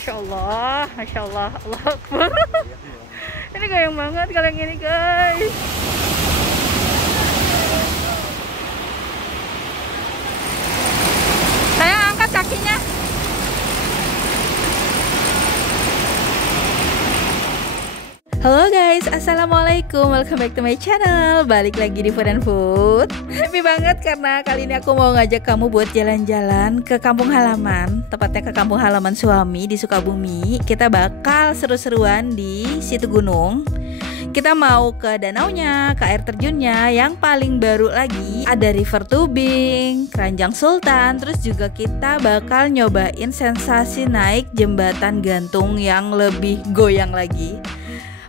Masya Allah, Masya Allah, Allah Akbar. Ini goyang banget kalau yang ini guys. Saya angkat kakinya. Halo guys, assalamualaikum, welcome back to my channel. Balik lagi di Food and Food. Happy banget karena kali ini aku mau ngajak kamu buat jalan-jalan ke kampung halaman. Tepatnya ke kampung halaman suami di Sukabumi. Kita bakal seru-seruan di Situ Gunung. Kita mau ke danaunya, ke air terjunnya. Yang paling baru lagi ada River Tubing, Keranjang Sultan. Terus juga kita bakal nyobain sensasi naik jembatan gantung yang lebih goyang lagi.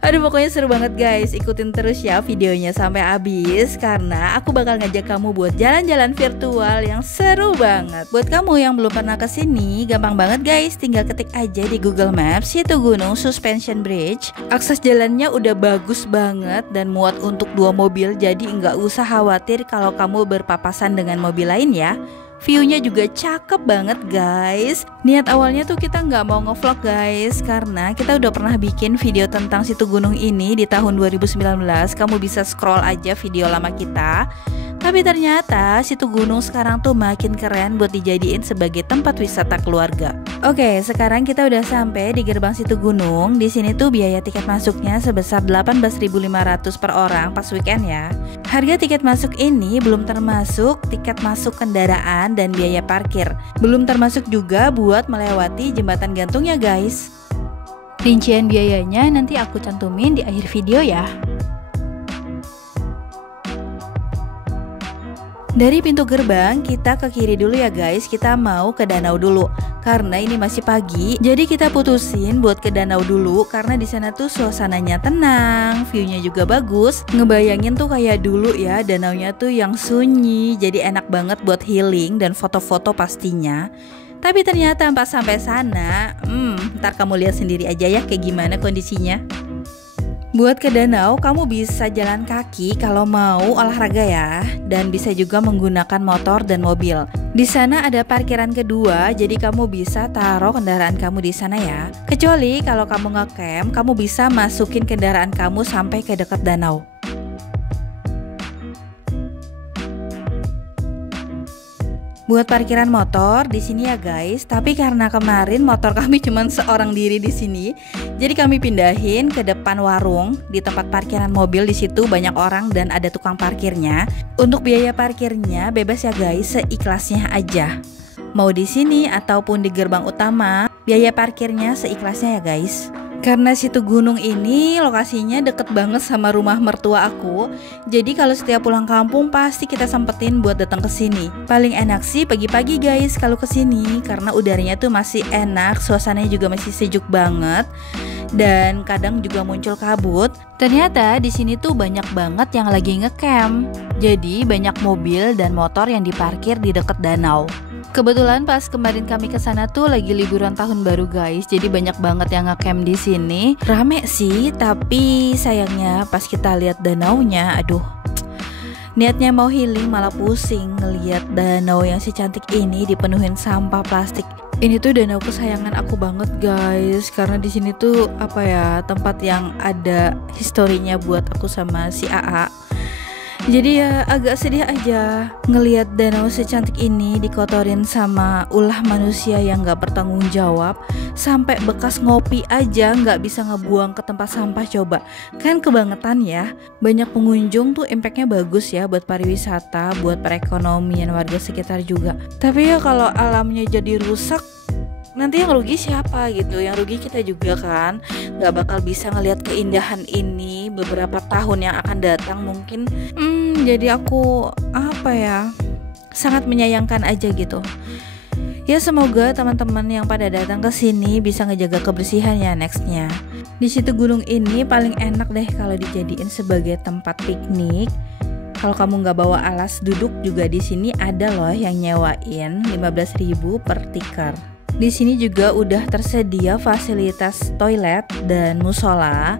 Aduh, pokoknya seru banget guys. Ikutin terus ya videonya sampai habis karena aku bakal ngajak kamu buat jalan-jalan virtual yang seru banget. Buat kamu yang belum pernah kesini, gampang banget guys. Tinggal ketik aja di Google Maps Situ Gunung Suspension Bridge. Akses jalannya udah bagus banget dan muat untuk 2 mobil. Jadi nggak usah khawatir kalau kamu berpapasan dengan mobil lain ya. View-nya juga cakep banget guys. Niat awalnya tuh kita nggak mau ngevlog guys, karena kita udah pernah bikin video tentang Situ Gunung ini di tahun 2019. Kamu bisa scroll aja video lama kita. Tapi ternyata Situ Gunung sekarang tuh makin keren buat dijadiin sebagai tempat wisata keluarga. Oke, sekarang kita udah sampai di gerbang Situ Gunung. Di sini tuh biaya tiket masuknya sebesar 18.500 per orang pas weekend ya. Harga tiket masuk ini belum termasuk tiket masuk kendaraan dan biaya parkir. Belum termasuk juga buat melewati jembatan gantungnya guys. Rincian biayanya nanti aku cantumin di akhir video ya. Dari pintu gerbang kita ke kiri dulu ya guys. Kita mau ke danau dulu. Karena ini masih pagi, jadi kita putusin buat ke danau dulu karena di sana tuh suasananya tenang, view-nya juga bagus. Ngebayangin tuh kayak dulu ya, danaunya tuh yang sunyi, jadi enak banget buat healing dan foto-foto pastinya. Tapi ternyata pas sampai sana, ntar kamu lihat sendiri aja ya kayak gimana kondisinya. Buat ke danau, kamu bisa jalan kaki kalau mau olahraga ya, dan bisa juga menggunakan motor dan mobil. Di sana ada parkiran kedua, jadi kamu bisa taruh kendaraan kamu di sana ya. Kecuali kalau kamu ngecamp, kamu bisa masukin kendaraan kamu sampai ke dekat danau. Buat parkiran motor di sini ya guys, tapi karena kemarin motor kami cuma seorang diri di sini, jadi kami pindahin ke depan warung di tempat parkiran mobil. Di situ banyak orang dan ada tukang parkirnya. Untuk biaya parkirnya bebas ya guys, seikhlasnya aja. Mau di sini ataupun di gerbang utama, biaya parkirnya seikhlasnya ya guys. Karena Situ Gunung ini lokasinya deket banget sama rumah mertua aku, jadi kalau setiap pulang kampung pasti kita sempetin buat datang ke sini. Paling enak sih pagi-pagi guys kalau ke sini karena udaranya tuh masih enak, suasananya juga masih sejuk banget dan kadang juga muncul kabut. Ternyata di sini tuh banyak banget yang lagi ngecamp. Jadi banyak mobil dan motor yang diparkir di deket danau. Kebetulan pas kemarin kami ke sana tuh lagi liburan tahun baru guys, jadi banyak banget yang ngecamp di sini. Rame sih, tapi sayangnya pas kita lihat danaunya, aduh, niatnya mau healing malah pusing ngelihat danau yang si cantik ini dipenuhin sampah plastik. Ini tuh danau kesayangan aku banget guys, karena di sini tuh apa ya, tempat yang ada historinya buat aku sama si AA. Jadi ya agak sedih aja ngelihat danau secantik ini dikotorin sama ulah manusia yang gak bertanggung jawab. Sampai bekas ngopi aja gak bisa ngebuang ke tempat sampah. Coba, kan kebangetan ya. Banyak pengunjung tuh impactnya bagus ya buat pariwisata, buat perekonomian warga sekitar juga. Tapi ya kalau alamnya jadi rusak, nanti yang rugi siapa gitu? Yang rugi kita juga kan. Gak bakal bisa ngelihat keindahan ini beberapa tahun yang akan datang mungkin. Jadi aku apa ya, sangat menyayangkan aja gitu. Ya semoga teman-teman yang pada datang ke sini bisa ngejaga kebersihan ya nextnya. Di Situ Gunung ini paling enak deh kalau dijadiin sebagai tempat piknik. Kalau kamu nggak bawa alas duduk juga di sini ada loh yang nyewain 15.000 per tikar. Di sini juga udah tersedia fasilitas toilet dan musola.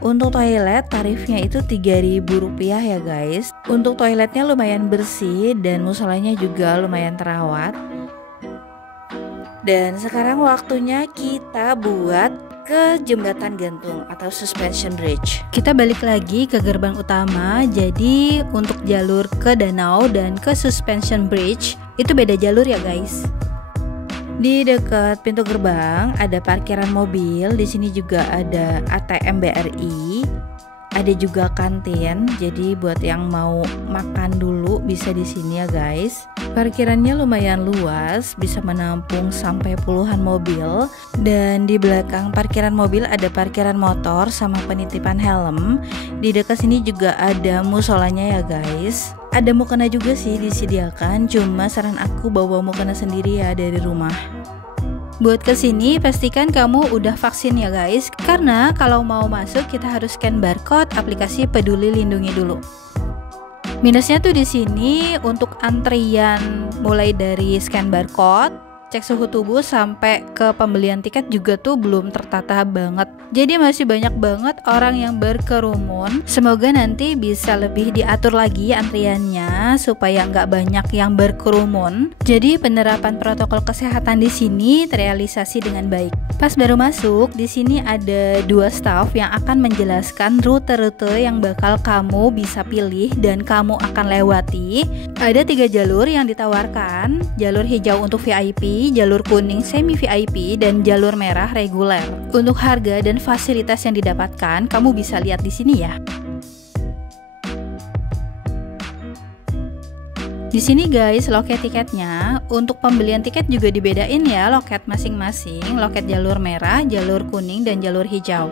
Untuk toilet tarifnya itu Rp3.000 ya guys. Untuk toiletnya lumayan bersih dan musolanya juga lumayan terawat. Dan sekarang waktunya kita buat ke jembatan gantung atau suspension bridge. Kita balik lagi ke gerbang utama. Jadi untuk jalur ke danau dan ke suspension bridge itu beda jalur ya guys. Di dekat pintu gerbang ada parkiran mobil. Di sini juga ada ATM BRI. Ada juga kantin. Jadi buat yang mau makan dulu bisa di sini ya guys. Parkirannya lumayan luas, bisa menampung sampai puluhan mobil. Dan di belakang parkiran mobil ada parkiran motor sama penitipan helm. Di dekat sini juga ada musolanya ya guys. Ada mukena juga sih disediakan, cuma saran aku bawa mukena sendiri ya dari rumah. Buat kesini pastikan kamu udah vaksin ya guys, karena kalau mau masuk kita harus scan barcode aplikasi Peduli Lindungi dulu. Minusnya tuh di sini untuk antrian mulai dari scan barcode, cek suhu tubuh sampai ke pembelian tiket juga tuh belum tertata banget. Jadi masih banyak banget orang yang berkerumun. Semoga nanti bisa lebih diatur lagi antriannya supaya nggak banyak yang berkerumun. Jadi penerapan protokol kesehatan di sini terrealisasi dengan baik. Pas baru masuk, di sini ada 2 staff yang akan menjelaskan rute-rute yang bakal kamu bisa pilih dan kamu akan lewati. Ada 3 jalur yang ditawarkan, jalur hijau untuk VIP, jalur kuning semi VIP, dan jalur merah reguler. Untuk harga dan fasilitas yang didapatkan, kamu bisa lihat di sini ya. Di sini guys, loket tiketnya untuk pembelian tiket juga dibedain ya, loket masing-masing, loket jalur merah, jalur kuning, dan jalur hijau.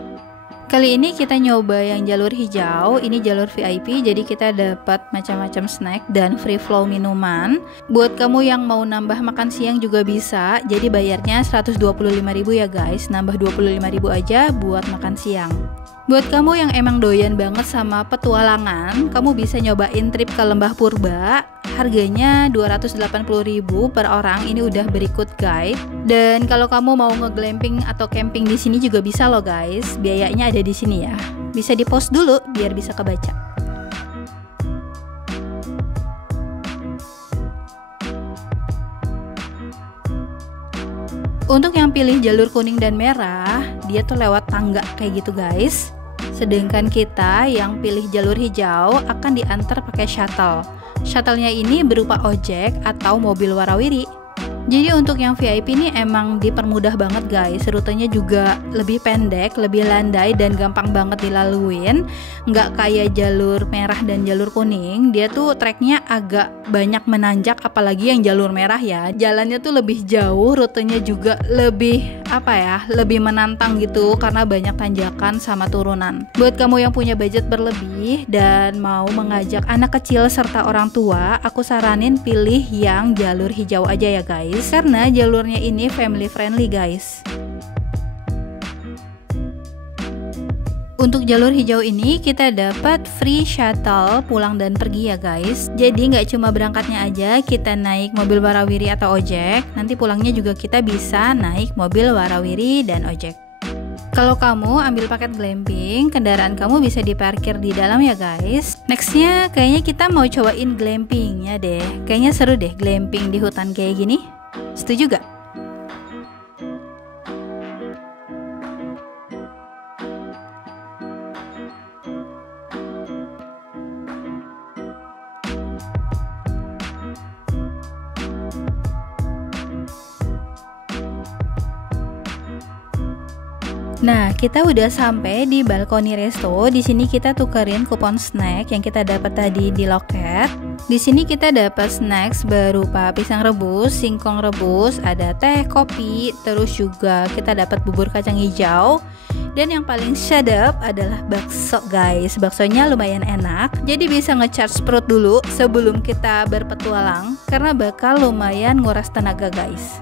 Kali ini kita nyoba yang jalur hijau, ini jalur VIP, jadi kita dapat macam-macam snack dan free flow minuman. Buat kamu yang mau nambah makan siang juga bisa, jadi bayarnya 125.000 ya guys, nambah 25.000 aja buat makan siang. Buat kamu yang emang doyan banget sama petualangan, kamu bisa nyobain trip ke Lembah Purba. Harganya 280.000 per orang, ini udah berikut guide. Dan kalau kamu mau ngeglamping atau camping di sini juga bisa loh guys. Biayanya ada di sini ya. Bisa di-post dulu biar bisa kebaca. Untuk yang pilih jalur kuning dan merah, dia tuh lewat tangga kayak gitu guys. Sedangkan kita yang pilih jalur hijau akan diantar pakai shuttle. Shuttle-nya ini berupa ojek atau mobil warawiri. Jadi untuk yang VIP ini emang dipermudah banget guys. Rutenya juga lebih pendek, lebih landai, dan gampang banget dilaluin. Nggak kayak jalur merah dan jalur kuning. Dia tuh treknya agak banyak menanjak, apalagi yang jalur merah ya. Jalannya tuh lebih jauh, rutenya juga lebih lebih menantang gitu karena banyak tanjakan sama turunan. Buat kamu yang punya budget berlebih dan mau mengajak anak kecil serta orang tua, aku saranin pilih yang jalur hijau aja ya guys, karena jalurnya ini family friendly guys. Untuk jalur hijau ini kita dapat free shuttle pulang dan pergi ya guys. Jadi nggak cuma berangkatnya aja kita naik mobil warawiri atau ojek, nanti pulangnya juga kita bisa naik mobil warawiri dan ojek. Kalau kamu ambil paket glamping, kendaraan kamu bisa diparkir di dalam ya guys. Nextnya kayaknya kita mau cobain glampingnya deh. Kayaknya seru deh glamping di hutan kayak gini. Setuju gak? Nah, kita udah sampai di balkoni resto. Di sini kita tukerin kupon snack yang kita dapat tadi di loket. Di sini kita dapat snacks berupa pisang rebus, singkong rebus, ada teh, kopi, terus juga kita dapat bubur kacang hijau. Dan yang paling sedap adalah bakso guys. Baksonya lumayan enak, jadi bisa ngecharge perut dulu sebelum kita berpetualang, karena bakal lumayan nguras tenaga guys.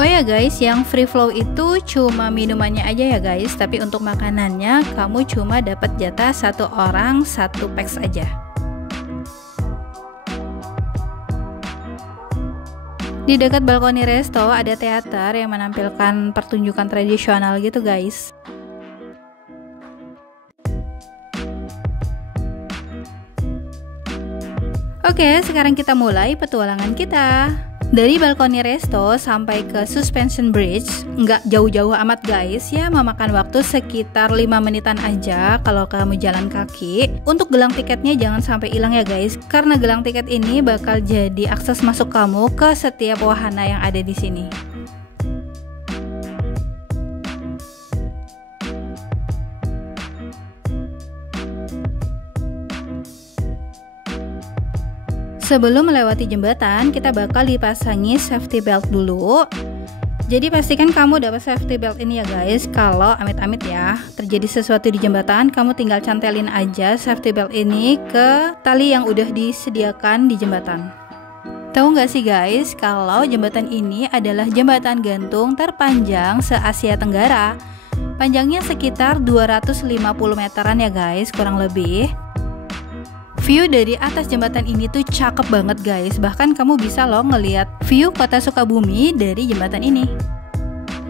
Oh ya guys, yang free flow itu cuma minumannya aja ya guys, tapi untuk makanannya kamu cuma dapat jatah 1 orang 1 packs aja. Di dekat balkoni resto ada teater yang menampilkan pertunjukan tradisional gitu guys. Oke, sekarang kita mulai petualangan kita. Dari balkoni resto sampai ke suspension bridge, nggak jauh-jauh amat guys ya, memakan waktu sekitar 5 menitan aja kalau kamu jalan kaki. Untuk gelang tiketnya jangan sampai hilang ya guys, karena gelang tiket ini bakal jadi akses masuk kamu ke setiap wahana yang ada di sini. Sebelum melewati jembatan, kita bakal dipasangi safety belt dulu. Jadi pastikan kamu dapat safety belt ini ya guys. Kalau amit-amit ya terjadi sesuatu di jembatan, kamu tinggal cantelin aja safety belt ini ke tali yang udah disediakan di jembatan. Tahu nggak sih guys, kalau jembatan ini adalah jembatan gantung terpanjang se-Asia Tenggara. Panjangnya sekitar 250 meteran ya guys, kurang lebih. View dari atas jembatan ini tuh cakep banget guys. Bahkan kamu bisa loh ngeliat view kota Sukabumi dari jembatan ini.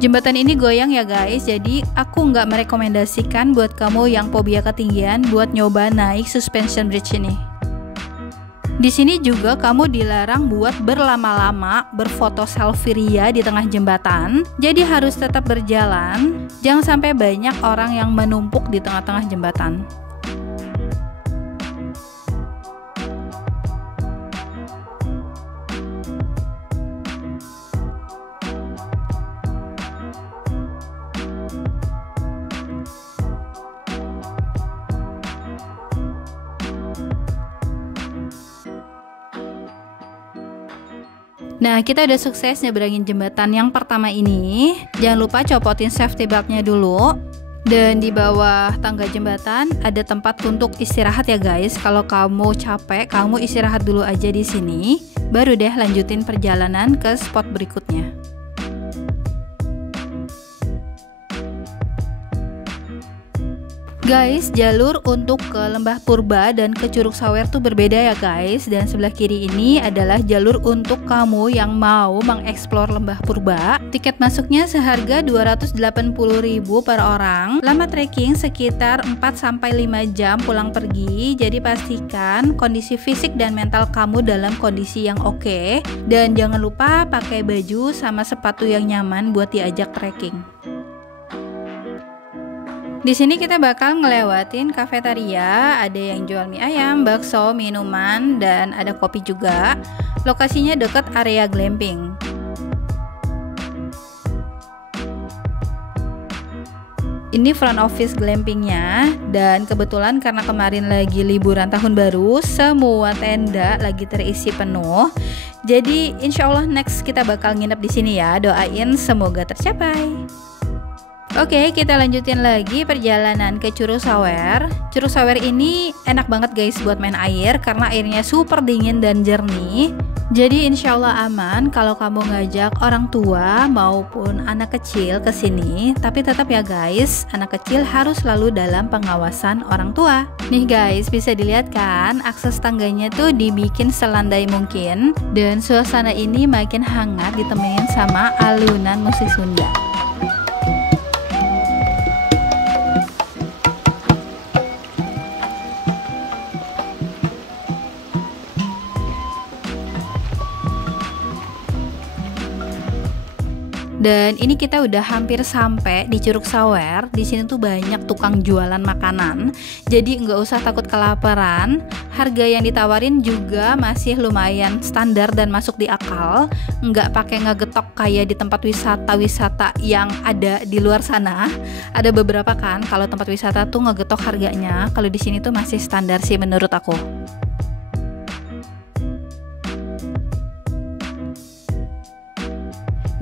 Jembatan ini goyang ya guys, jadi aku nggak merekomendasikan buat kamu yang fobia ketinggian buat nyoba naik suspension bridge ini. Di sini juga kamu dilarang buat berlama-lama berfoto selfie ria di tengah jembatan. Jadi harus tetap berjalan, jangan sampai banyak orang yang menumpuk di tengah-tengah jembatan. Nah, kita udah sukses nyeberangin jembatan yang pertama ini. Jangan lupa copotin safety beltnya dulu. Dan di bawah tangga jembatan ada tempat untuk istirahat ya guys. Kalau kamu capek, kamu istirahat dulu aja di sini. Baru deh lanjutin perjalanan ke spot berikutnya. Guys, jalur untuk ke Lembah Purba dan ke Curug Sawer tuh berbeda ya guys. Dan sebelah kiri ini adalah jalur untuk kamu yang mau mengeksplor Lembah Purba. Tiket masuknya seharga 280.000 per orang. Lama trekking sekitar 4-5 jam pulang pergi. Jadi pastikan kondisi fisik dan mental kamu dalam kondisi yang oke. Dan jangan lupa pakai baju sama sepatu yang nyaman buat diajak trekking. Di sini kita bakal ngelewatin kafetaria, ada yang jual mie ayam, bakso, minuman, dan ada kopi juga. Lokasinya deket area glamping. Ini front office glampingnya, dan kebetulan karena kemarin lagi liburan tahun baru, semua tenda lagi terisi penuh. Jadi insya Allah next kita bakal nginep di sini ya. Doain semoga tercapai. Oke, kita lanjutin lagi perjalanan ke Curug Sawer. Curug Sawer ini enak banget guys buat main air karena airnya super dingin dan jernih. Jadi insya Allah aman kalau kamu ngajak orang tua maupun anak kecil ke sini. Tapi tetap ya guys, anak kecil harus selalu dalam pengawasan orang tua. Nih guys, bisa dilihat kan akses tangganya tuh dibikin selandai mungkin. Dan suasana ini makin hangat ditemenin sama alunan musik Sunda. Dan ini kita udah hampir sampai di Curug Sawer. Di sini tuh banyak tukang jualan makanan. Jadi nggak usah takut kelaparan. Harga yang ditawarin juga masih lumayan standar dan masuk di akal. Nggak pakai ngegetok kayak di tempat wisata-wisata yang ada di luar sana. Ada beberapa kan kalau tempat wisata tuh ngegetok harganya. Kalau di sini tuh masih standar sih menurut aku.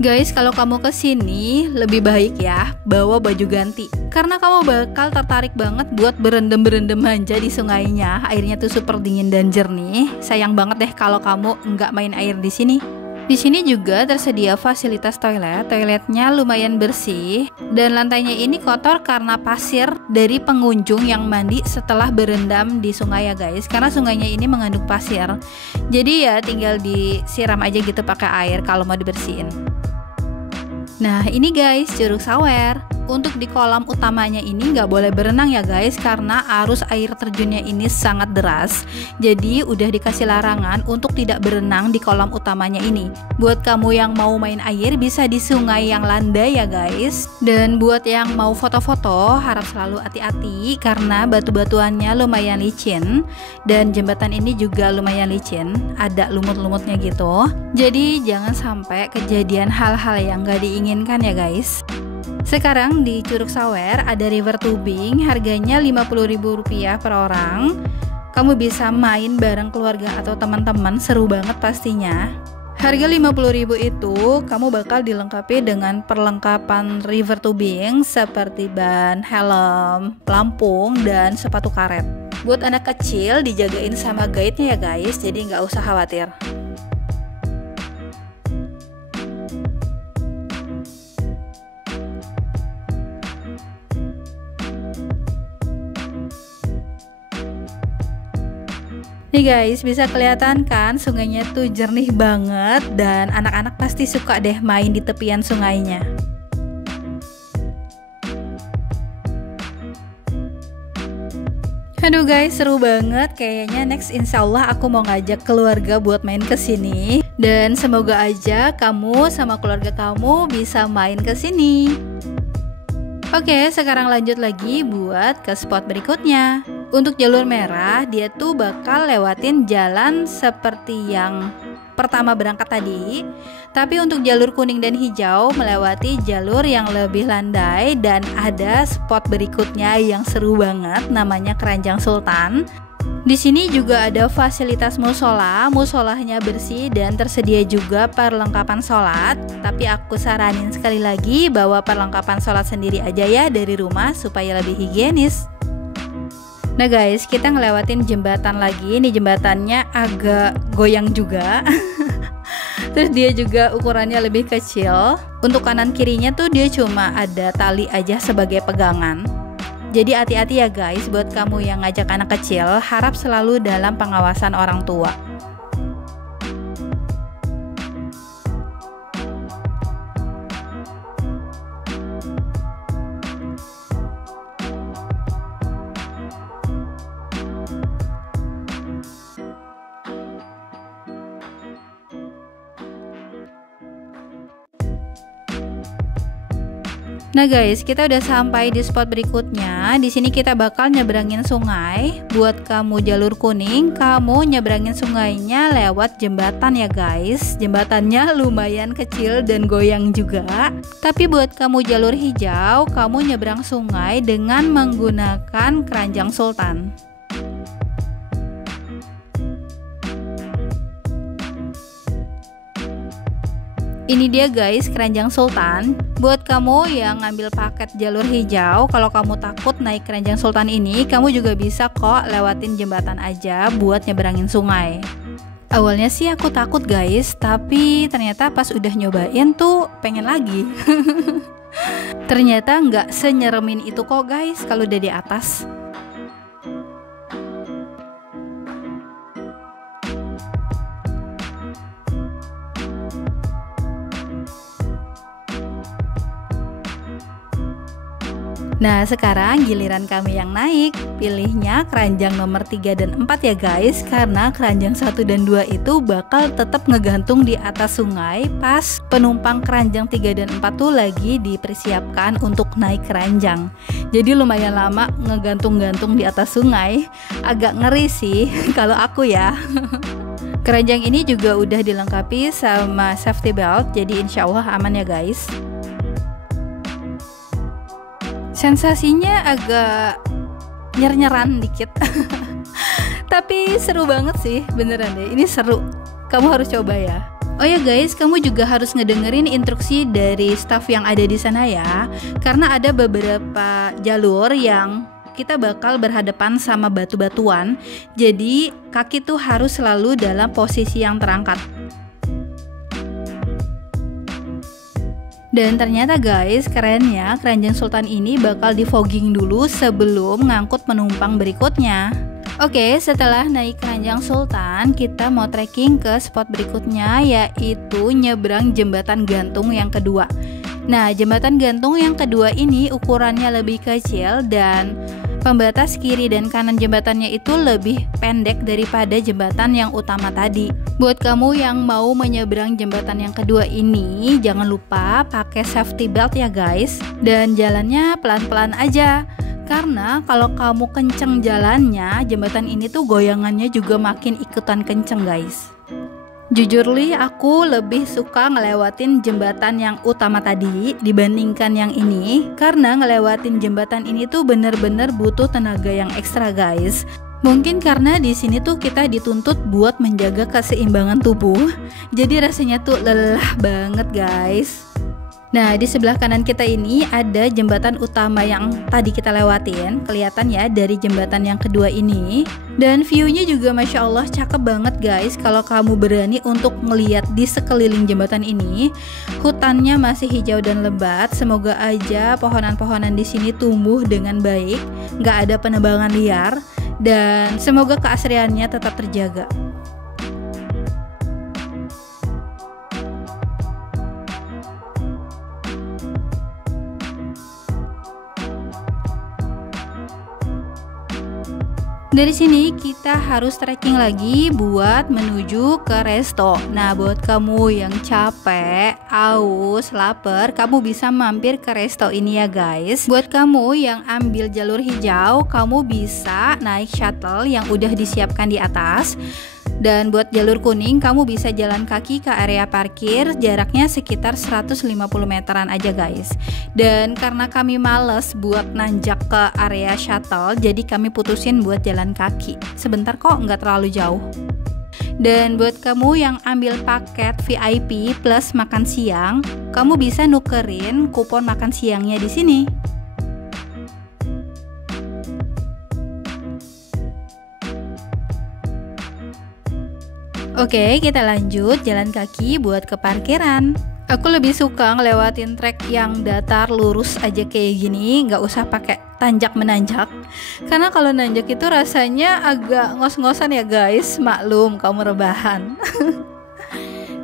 Guys, kalau kamu kesini lebih baik ya bawa baju ganti karena kamu bakal tertarik banget buat berendam-berendam manja di sungainya. Airnya tuh super dingin dan jernih. Sayang banget deh kalau kamu nggak main air di sini. Di sini juga tersedia fasilitas toilet. Toiletnya lumayan bersih dan lantainya ini kotor karena pasir dari pengunjung yang mandi setelah berendam di sungai ya guys. Karena sungainya ini mengandung pasir. Jadi ya tinggal disiram aja gitu pakai air kalau mau dibersihin. Nah ini guys Curug Sawer. Untuk di kolam utamanya ini nggak boleh berenang ya guys, karena arus air terjunnya ini sangat deras. Jadi udah dikasih larangan untuk tidak berenang di kolam utamanya ini. Buat kamu yang mau main air bisa di sungai yang landai ya guys. Dan buat yang mau foto-foto harap selalu hati-hati karena batu-batuannya lumayan licin. Dan jembatan ini juga lumayan licin, ada lumut-lumutnya gitu. Jadi jangan sampai kejadian hal-hal yang nggak diinginkan ya guys. Sekarang di Curug Sawer ada river tubing, harganya Rp50.000 per orang. Kamu bisa main bareng keluarga atau teman-teman, seru banget pastinya. Harga Rp50.000 itu kamu bakal dilengkapi dengan perlengkapan river tubing seperti ban, helm, pelampung, dan sepatu karet. Buat anak kecil dijagain sama guide-nya ya guys, jadi nggak usah khawatir. Nih guys, bisa kelihatan kan sungainya tuh jernih banget dan anak-anak pasti suka deh main di tepian sungainya. Aduh guys, seru banget. Kayaknya next insya Allah aku mau ngajak keluarga buat main ke sini. Dan semoga aja kamu sama keluarga kamu bisa main ke sini. Oke, sekarang lanjut lagi buat ke spot berikutnya. Untuk jalur merah, dia tuh bakal lewatin jalan seperti yang pertama berangkat tadi. Tapi untuk jalur kuning dan hijau melewati jalur yang lebih landai. Dan ada spot berikutnya yang seru banget, namanya Keranjang Sultan. Di sini juga ada fasilitas musola, musolahnya bersih dan tersedia juga perlengkapan sholat. Tapi aku saranin sekali lagi bawa perlengkapan sholat sendiri aja ya dari rumah supaya lebih higienis. Nah guys, kita ngelewatin jembatan lagi. Ini jembatannya agak goyang juga. Terus dia juga ukurannya lebih kecil. Untuk kanan kirinya tuh dia cuma ada tali aja sebagai pegangan. Jadi hati-hati ya guys, buat kamu yang ngajak anak kecil, harap selalu dalam pengawasan orang tua. Nah guys, kita udah sampai di spot berikutnya. Di sini kita bakal nyebrangin sungai. Buat kamu jalur kuning, kamu nyebrangin sungainya lewat jembatan ya guys. Jembatannya lumayan kecil dan goyang juga. Tapi buat kamu jalur hijau, kamu nyebrang sungai dengan menggunakan Keranjang Sultan. Ini dia guys, Keranjang Sultan. Buat kamu yang ngambil paket jalur hijau, kalau kamu takut naik Keranjang Sultan ini, kamu juga bisa kok lewatin jembatan aja buat nyeberangin sungai. Awalnya sih aku takut guys, tapi ternyata pas udah nyobain tuh pengen lagi. Ternyata nggak senyeremin itu kok guys kalau udah di atas. Nah sekarang giliran kami yang naik. Pilihnya keranjang nomor 3 dan 4 ya guys, karena keranjang 1 dan 2 itu bakal tetap ngegantung di atas sungai pas penumpang keranjang 3 dan 4 tuh lagi dipersiapkan untuk naik keranjang. Jadi lumayan lama ngegantung-gantung di atas sungai. Agak ngeri sih kalau aku ya. Keranjang ini juga udah dilengkapi sama safety belt, jadi insya Allah aman ya guys. Sensasinya agak nyer-nyeran dikit. Tapi seru banget sih, beneran deh, ini seru. Kamu harus coba ya. Oh ya guys, kamu juga harus ngedengerin instruksi dari staff yang ada di sana ya. Karena ada beberapa jalur yang kita bakal berhadapan sama batu-batuan. Jadi kaki tuh harus selalu dalam posisi yang terangkat. Dan ternyata guys, kerennya Keranjang Sultan ini bakal di fogging dulu sebelum ngangkut penumpang berikutnya. Oke, setelah naik Keranjang Sultan, kita mau trekking ke spot berikutnya, yaitu nyebrang jembatan gantung yang kedua. Nah, jembatan gantung yang kedua ini ukurannya lebih kecil dan pembatas kiri dan kanan jembatannya itu lebih pendek daripada jembatan yang utama tadi. Buat kamu yang mau menyeberang jembatan yang kedua ini, jangan lupa pakai safety belt ya guys. Dan jalannya pelan-pelan aja. Karena kalau kamu kenceng jalannya, jembatan ini tuh goyangannya juga makin ikutan kenceng guys. Jujur li, aku lebih suka ngelewatin jembatan yang utama tadi dibandingkan yang ini. Karena ngelewatin jembatan ini tuh bener-bener butuh tenaga yang ekstra guys. Mungkin karena di sini tuh kita dituntut buat menjaga keseimbangan tubuh. Jadi rasanya tuh lelah banget guys. Nah, di sebelah kanan kita ini ada jembatan utama yang tadi kita lewatin. Kelihatan ya dari jembatan yang kedua ini. Dan view-nya juga Masya Allah cakep banget guys. Kalau kamu berani untuk melihat di sekeliling jembatan ini. Hutannya masih hijau dan lebat. Semoga aja pohonan-pohonan di sini tumbuh dengan baik, nggak ada penebangan liar, dan semoga keasriannya tetap terjaga. Dari sini kita harus trekking lagi buat menuju ke resto. Nah, buat kamu yang capek, aus, lapar, kamu bisa mampir ke resto ini ya guys. Buat kamu yang ambil jalur hijau, kamu bisa naik shuttle yang udah disiapkan di atas. Dan buat jalur kuning, kamu bisa jalan kaki ke area parkir, jaraknya sekitar 150 meteran aja guys. Dan karena kami males buat nanjak ke area shuttle, jadi kami putusin buat jalan kaki. Sebentar kok, nggak terlalu jauh. Dan buat kamu yang ambil paket VIP plus makan siang, kamu bisa nukerin kupon makan siangnya di sini. Oke, kita lanjut jalan kaki buat ke parkiran. Aku lebih suka ngelewatin trek yang datar lurus aja kayak gini, nggak usah pakai tanjak menanjak. Karena kalau nanjak itu rasanya agak ngos-ngosan ya guys, maklum kamu rebahan.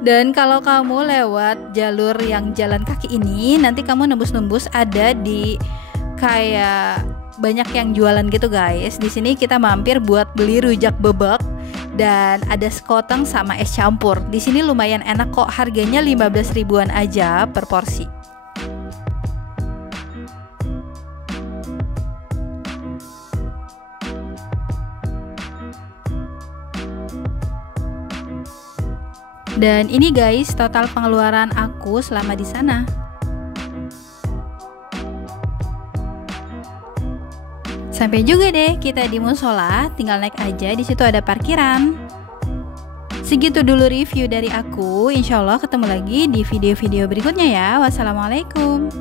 Dan kalau kamu lewat jalur yang jalan kaki ini, nanti kamu nembus-nembus ada di kayak banyak yang jualan gitu guys. Di sini kita mampir buat beli rujak bebek dan ada sekoteng sama es campur. Di sini lumayan enak kok, harganya 15 ribuan aja per porsi. Dan ini guys total pengeluaran aku selama di sana. Sampai juga deh kita di musola, tinggal naik aja, di situ ada parkiran. Segitu dulu review dari aku, insya Allah ketemu lagi di video-video berikutnya ya. Wassalamualaikum.